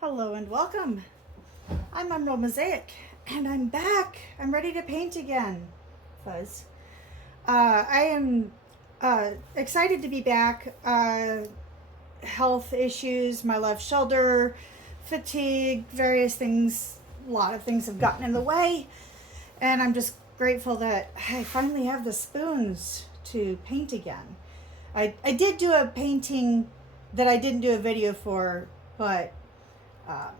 Hello and welcome. I'm Emerald Mosaic and I'm back. I'm ready to paint again. Fuzz. I am excited to be back. Health issues, my left shoulder, fatigue, various things, a lot of things have gotten in the way. And I'm just grateful that I finally have the spoons to paint again. I did do a painting that I didn't do a video for, but um,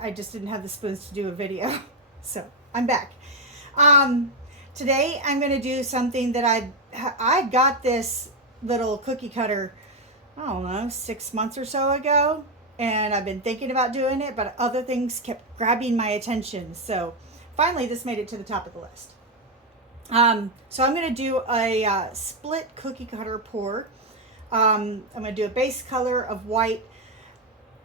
I just didn't have the spoons to do a video. So I'm back. Today I'm going to do something that I got this little cookie cutter, I don't know, 6 months or so ago. And I've been thinking about doing it, but other things kept grabbing my attention. So finally this made it to the top of the list. So I'm going to do a split cookie cutter pour. I'm going to do a base color of white.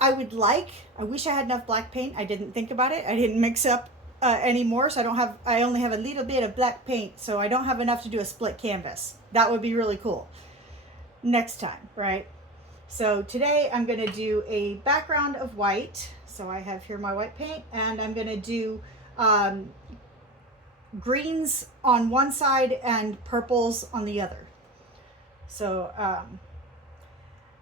I wish I had enough black paint. I didn't think about it. I didn't mix up anymore, so I only have a little bit of black paint, so I don't have enough to do a split canvas. That would be really cool next time, right? So today I'm going to do a background of white. So I have here my white paint, and I'm going to do greens on one side and purples on the other. So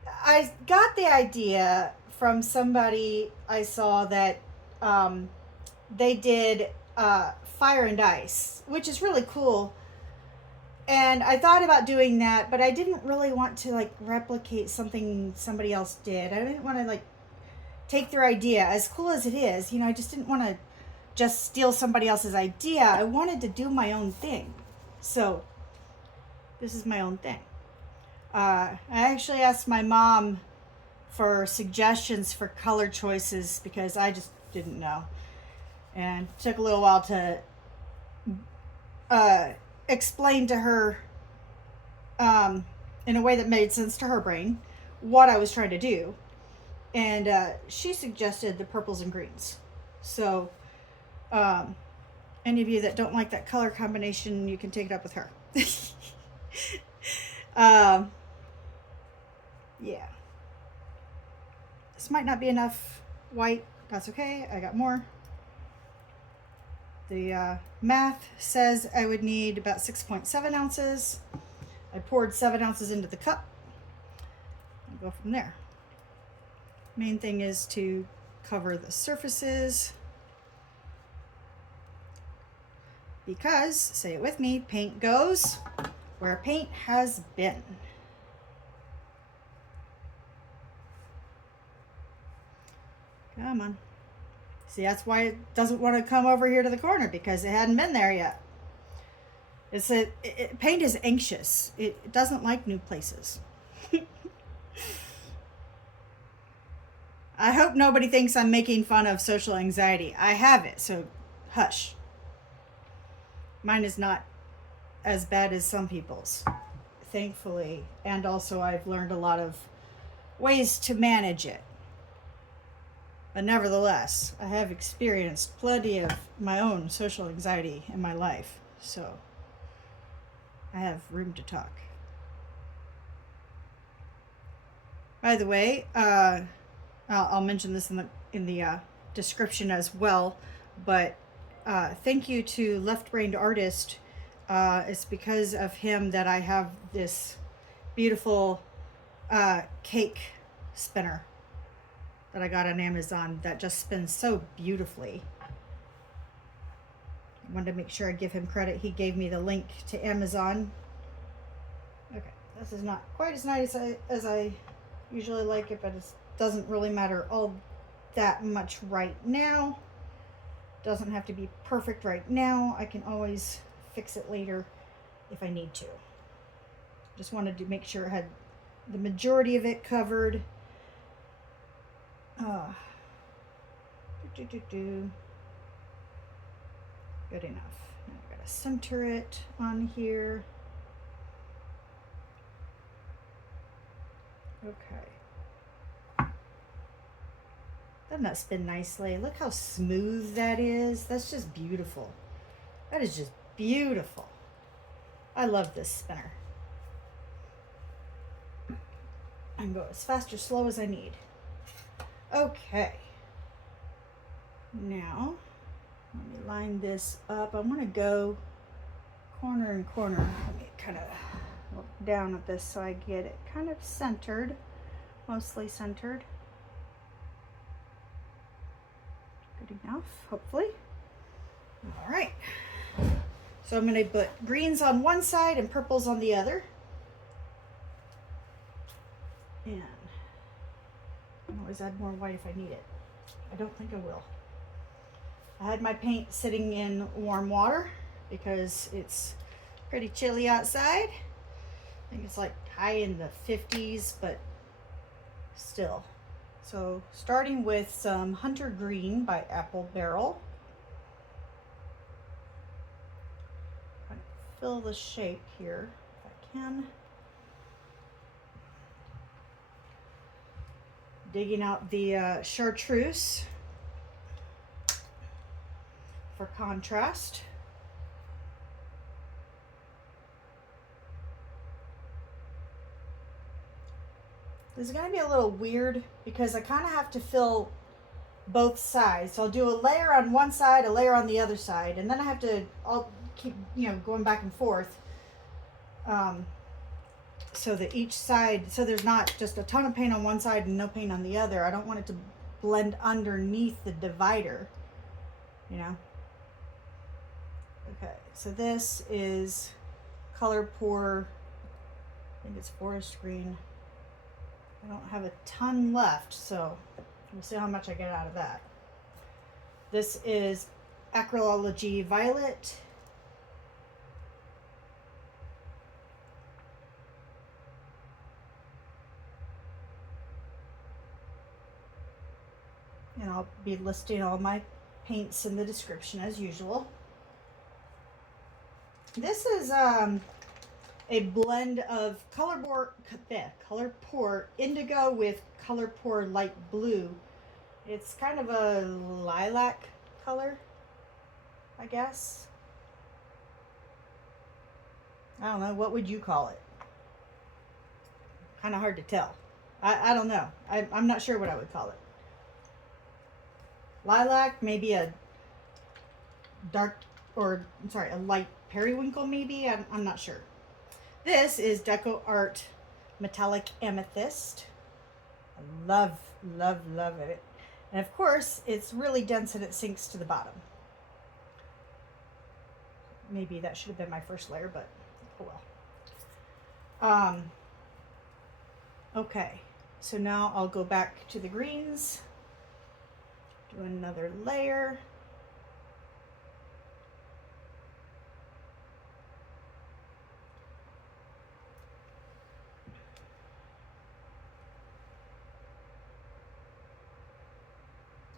I got the idea from somebody I saw that they did fire and ice, which is really cool. And I thought about doing that, but I didn't really want to like replicate something somebody else did. I didn't want to like take their idea, as cool as it is. I just didn't want to just steal somebody else's idea. I wanted to do my own thing. So this is my own thing. I actually asked my mom for suggestions for color choices because I just didn't know, and it took a little while to explain to her in a way that made sense to her brain what I was trying to do, and she suggested the purples and greens. So any of you that don't like that color combination, you can take it up with her. Yeah. This might not be enough white. That's okay. I got more. The math says I would need about 6.7 ounces. I poured 7 ounces into the cup. I'll go from there. Main thing is to cover the surfaces, because, say it with me, paint goes where paint has been. Come on. See, that's why it doesn't want to come over here to the corner, because it hadn't been there yet. Paint is anxious. It doesn't like new places. I hope nobody thinks I'm making fun of social anxiety. I have it, so hush. Mine is not as bad as some people's, thankfully. And also I've learned a lot of ways to manage it. But nevertheless, I have experienced plenty of my own social anxiety in my life, so I have room to talk. By the way, I'll mention this in the description as well, but thank you to Left Brained Artist. It's because of him that I have this beautiful cake spinner that I got on Amazon that just spins so beautifully. I wanted to make sure I give him credit. He gave me the link to Amazon. Okay, this is not quite as nice as I usually like it, but it doesn't really matter all that much right now. Doesn't have to be perfect right now. I can always fix it later if I need to. Just wanted to make sure I had the majority of it covered. Good enough. Now I gotta center it on here. Okay. Doesn't that spin nicely? Look how smooth that is. That's just beautiful. That is just beautiful. I love this spinner. I can go as fast or slow as I need. Okay. Now, let me line this up. I want to go corner and corner. Let me kind of look down at this so I get it kind of centered, mostly centered. Good enough, hopefully. All right. So I'm going to put greens on one side and purples on the other. And I can always add more white if I need it. I don't think I will. I had my paint sitting in warm water because it's pretty chilly outside. I think it's like high in the 50s, but still. So starting with some Hunter Green by Apple Barrel. Fill the shape here if I can. Digging out the Chartreuse for contrast. This is going to be a little weird because I kind of have to fill both sides. So I'll do a layer on one side, a layer on the other side, and then I have to all keep, going back and forth. So that each side, so there's not just a ton of paint on one side and no paint on the other. I don't want it to blend underneath the divider, Okay, so this is Color Pour, I think it's Forest Green. I don't have a ton left, so we'll see how much I get out of that. This is Acrylology Violet. And I'll be listing all my paints in the description as usual. This is a blend of Color Pour Indigo with Color Pour Light Blue. It's kind of a lilac color, I guess. I don't know, what would you call it? Kind of hard to tell. I don't know. I'm not sure what I would call it. Lilac, maybe a a light periwinkle maybe. I'm not sure. This is DecoArt Metallic Amethyst. I love, love, love it. And of course, it's really dense and it sinks to the bottom. Maybe that should have been my first layer, but oh well. Okay, so now I'll go back to the greens. Do another layer.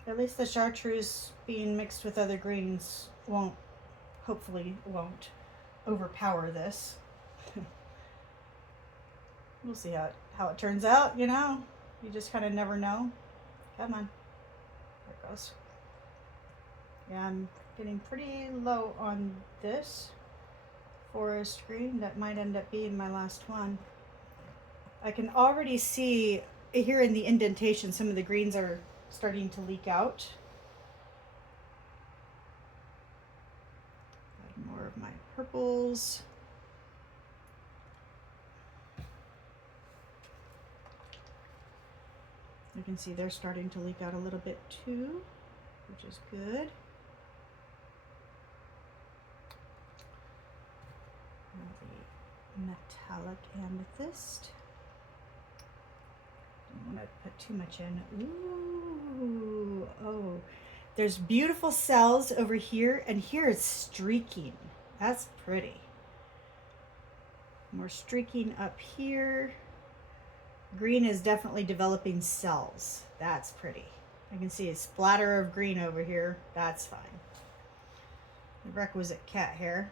At least the chartreuse being mixed with other greens hopefully won't overpower this. We'll see how it turns out, You just kind of never know. Come on. There it goes. Yeah, I'm getting pretty low on this forest green. That might end up being my last one. I can already see here in the indentation some of the greens are starting to leak out. Add more of my purples. You can see they're starting to leak out a little bit too, which is good. The metallic amethyst. Don't want to put too much in. Ooh, oh. There's beautiful cells over here, and here it's streaking. That's pretty. More streaking up here. Green is definitely developing cells. That's pretty. I can see a splatter of green over here. That's fine. The requisite cat hair.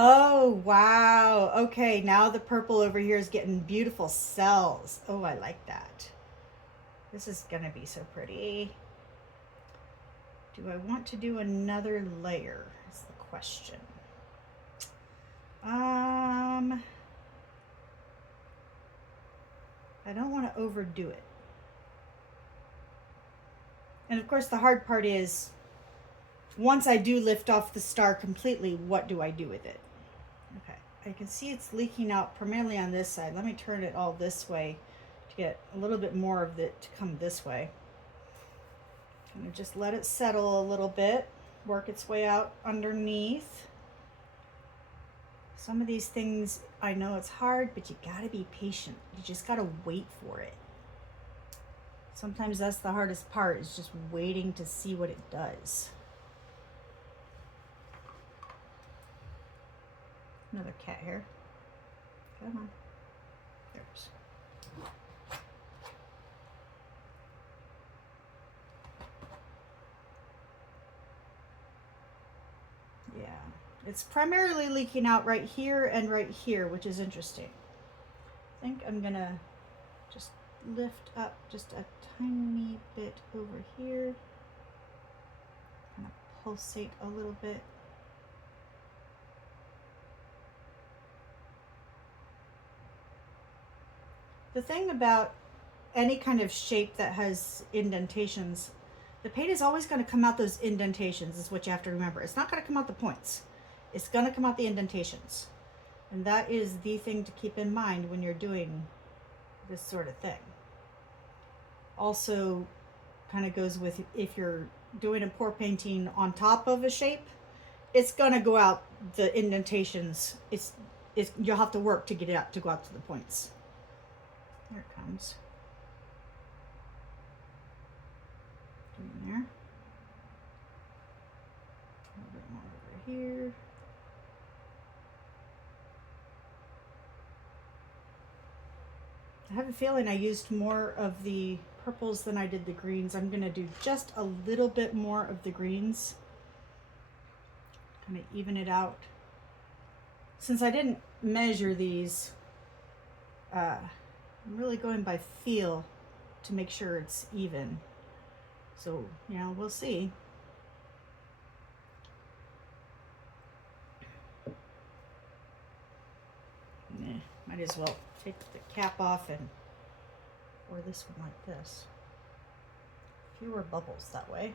Oh, wow. Okay, now the purple over here is getting beautiful cells. Oh, I like that. This is going to be so pretty. Do I want to do another layer? Is the question. I don't want to overdo it. And of course the hard part is, once I do lift off the star completely, what do I do with it? Okay, I can see it's leaking out primarily on this side. Let me turn it all this way to get a little bit more of it to come this way. I'm gonna just let it settle a little bit, work its way out underneath. Some of these things, I know it's hard, but you gotta be patient. You just gotta wait for it. Sometimes that's the hardest part, is just waiting to see what it does. Another cat hair. Come on. There's. Yeah. It's primarily leaking out right here and right here, which is interesting. I think I'm gonna just lift up just a tiny bit over here. Kind of pulsate a little bit. The thing about any kind of shape that has indentations, the paint is always going to come out those indentations, is what you have to remember. It's not going to come out the points. It's going to come out the indentations. And that is the thing to keep in mind when you're doing this sort of thing. Also kind of goes with, if you're doing a pour painting on top of a shape, it's going to go out the indentations. You'll have to work to get it out, to go out to the points. There it comes. In there. A little bit more over here. I have a feeling I used more of the purples than I did the greens. I'm going to do just a little bit more of the greens. Kind of even it out. Since I didn't measure these, I'm really going by feel to make sure it's even. So, yeah, we'll see. Might as well take the cap off and pour this one like this. Fewer bubbles that way.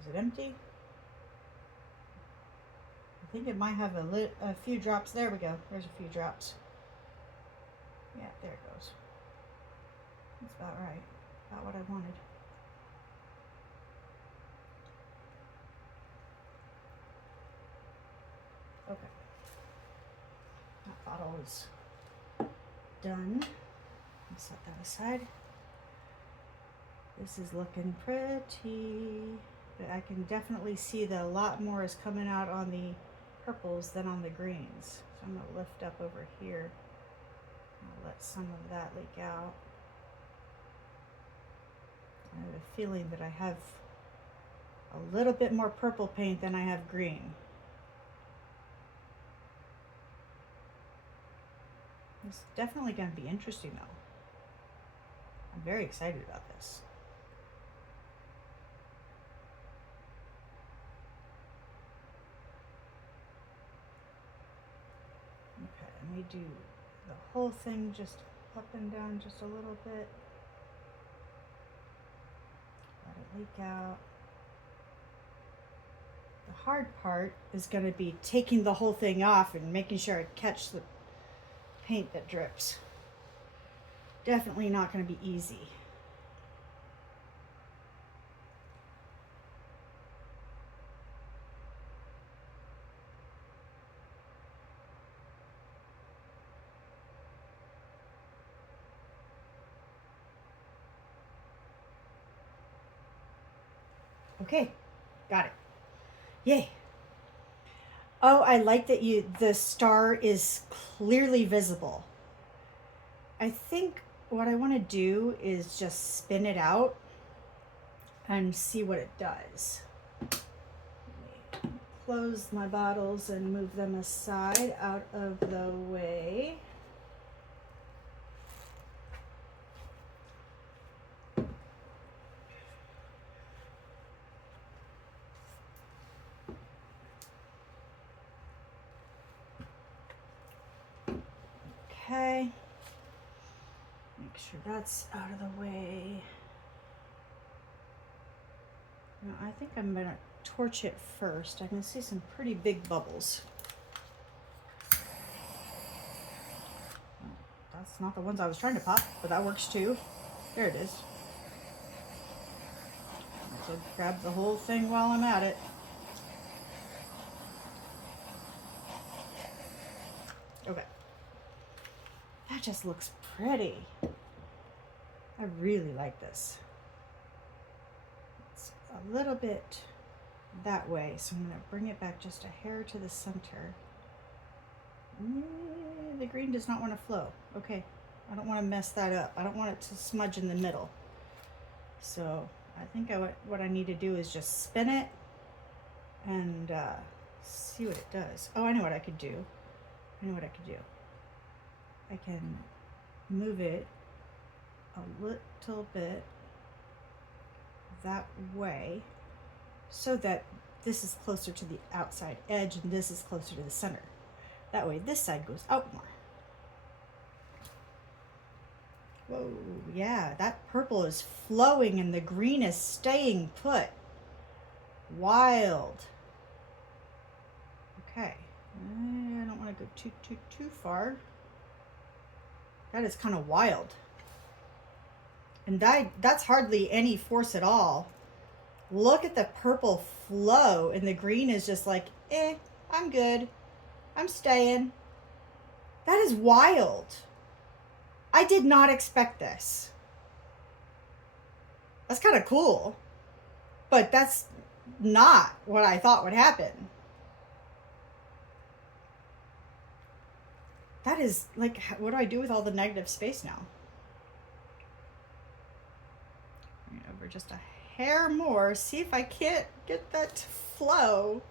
Is it empty? I think it might have a few drops. There we go. There's a few drops. Yeah, there it goes. That's about right. About what I wanted. Okay. That bottle is done. I'll set that aside. This is looking pretty, but I can definitely see that a lot more is coming out on the purples than on the greens. So I'm going to lift up over here. I'll let some of that leak out. I have a feeling that I have a little bit more purple paint than I have green. It's definitely going to be interesting though. I'm very excited about this. Okay, let me do the whole thing just up and down just a little bit. Let it leak out. The hard part is going to be taking the whole thing off and making sure I catch the paint that drips. Definitely not going to be easy. Okay, got it. Yay. Oh, I like that the star is clearly visible. I think what I want to do is just spin it out and see what it does. Let me close my bottles and move them aside out of the way. Okay. Make sure that's out of the way. Now, I think I'm gonna torch it first. I can see some pretty big bubbles. That's not the ones I was trying to pop, but that works too. There it is. So grab the whole thing while I'm at it. Okay. That just looks pretty. I really like this. It's a little bit that way, so I'm going to bring it back just a hair to the center. The green does not want to flow. Okay, I don't want to mess that up. I don't want it to smudge in the middle. So I think what I need to do is just spin it and see what it does. Oh, I know what I could do. I can move it a little bit that way so that this is closer to the outside edge and this is closer to the center. That way this side goes out more. Whoa, yeah, that purple is flowing and the green is staying put. Wild. Okay, I don't want to go too far. That is kind of wild. And that's hardly any force at all. Look at the purple flow and the green is just like, I'm good. I'm staying. That is wild. I did not expect this. That's kind of cool. But that's not what I thought would happen. That is like, what do I do with all the negative space now? Over just a hair more, see if I can't get that to flow.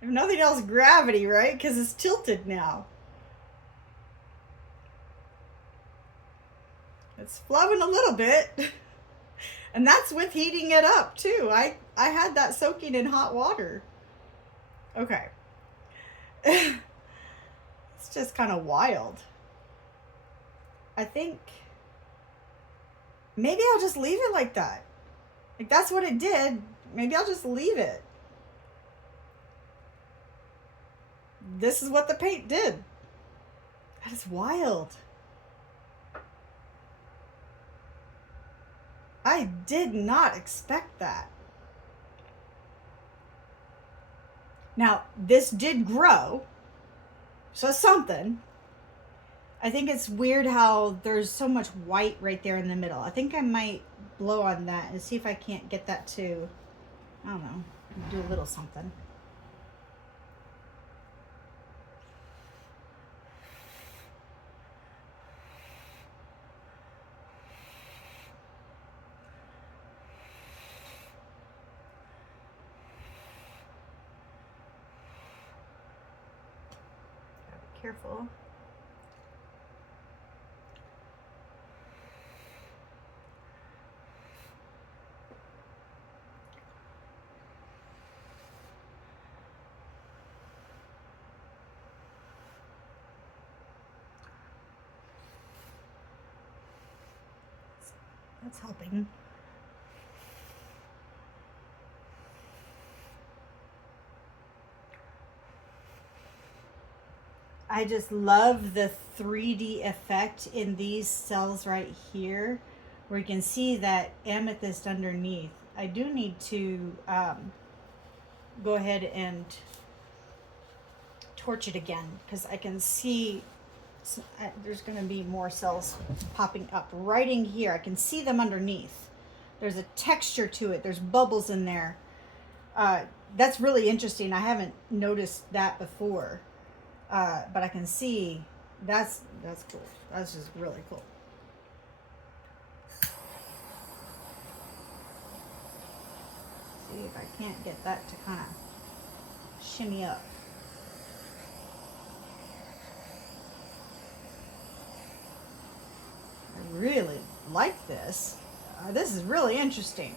If nothing else, gravity, right? Because it's tilted now. It's flowing a little bit. And that's with heating it up too. I had that soaking in hot water. Okay. It's just kind of wild. I think maybe I'll just leave it like that. Like that's what it did. Maybe I'll just leave it. This is what the paint did. That is wild. I did not expect that. Now, this did grow. So something. I think it's weird how there's so much white right there in the middle. I think I might blow on that and see if I can't get that to, I don't know, do a little something. Gotta be careful. That's helping. I just love the 3D effect in these cells right here, where you can see that amethyst underneath. I do need to go ahead and torch it again because I can see there's going to be more cells popping up right in here. I can see them underneath. There's a texture to it. There's bubbles in there. That's really interesting. I haven't noticed that before. But I can see that's cool. That's just really cool. See if I can't get that to kind of shimmy up. I really like this. This is really interesting.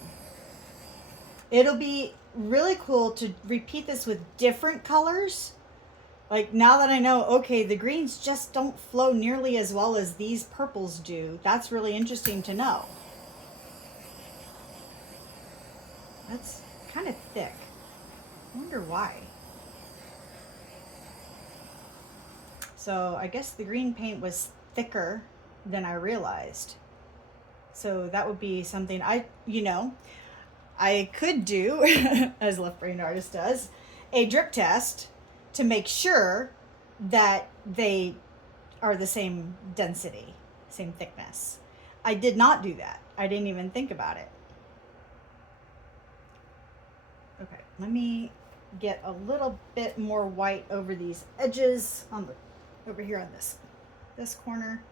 It'll be really cool to repeat this with different colors Like, now that I know, okay, the greens just don't flow nearly as well as these purples do. That's really interesting to know. That's kind of thick. I wonder why. So I guess the green paint was thicker than I realized. So that would be something I could do, as Left Brain Artist does, a drip test to make sure that they are the same density, same thickness. I did not do that. I didn't even think about it. Okay, let me get a little bit more white over these edges over here on this corner.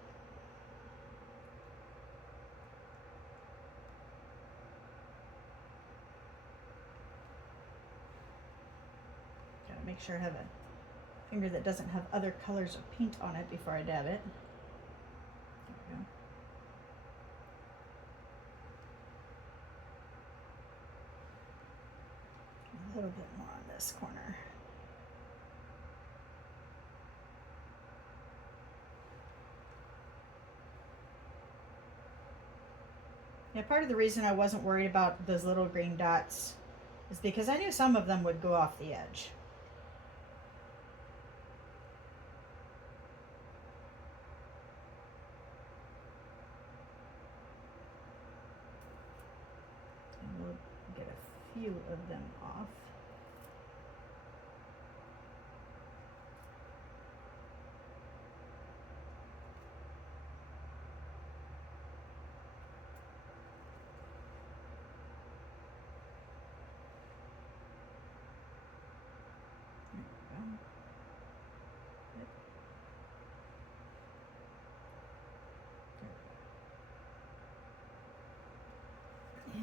Gotta make sure I have a finger that doesn't have other colors of paint on it before I dab it. There we go. A little bit more on this corner. Yeah, part of the reason I wasn't worried about those little green dots is because I knew some of them would go off the edge. And we'll get a few of them off.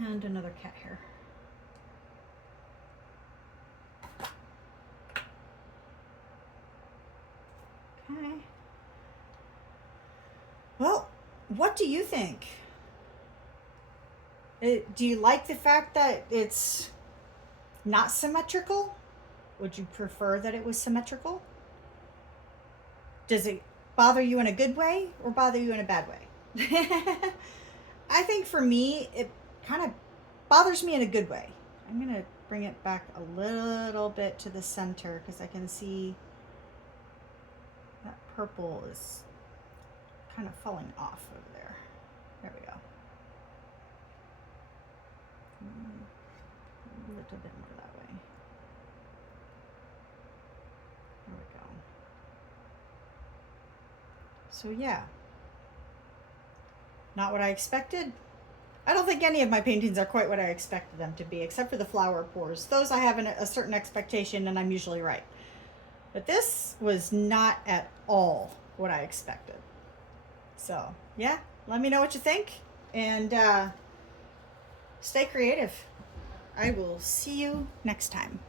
And another cat hair. Okay. Well, what do you think? Do you like the fact that it's not symmetrical? Would you prefer that it was symmetrical? Does it bother you in a good way or bother you in a bad way? I think for me, it kind of bothers me in a good way. I'm going to bring it back a little bit to the center because I can see that purple is kind of falling off over there. There we go. A little bit more that way. There we go. So yeah, not what I expected. I don't think any of my paintings are quite what I expected them to be, except for the flower pours. Those I have a certain expectation, and I'm usually right. But this was not at all what I expected. So, yeah, let me know what you think, and stay creative. I will see you next time.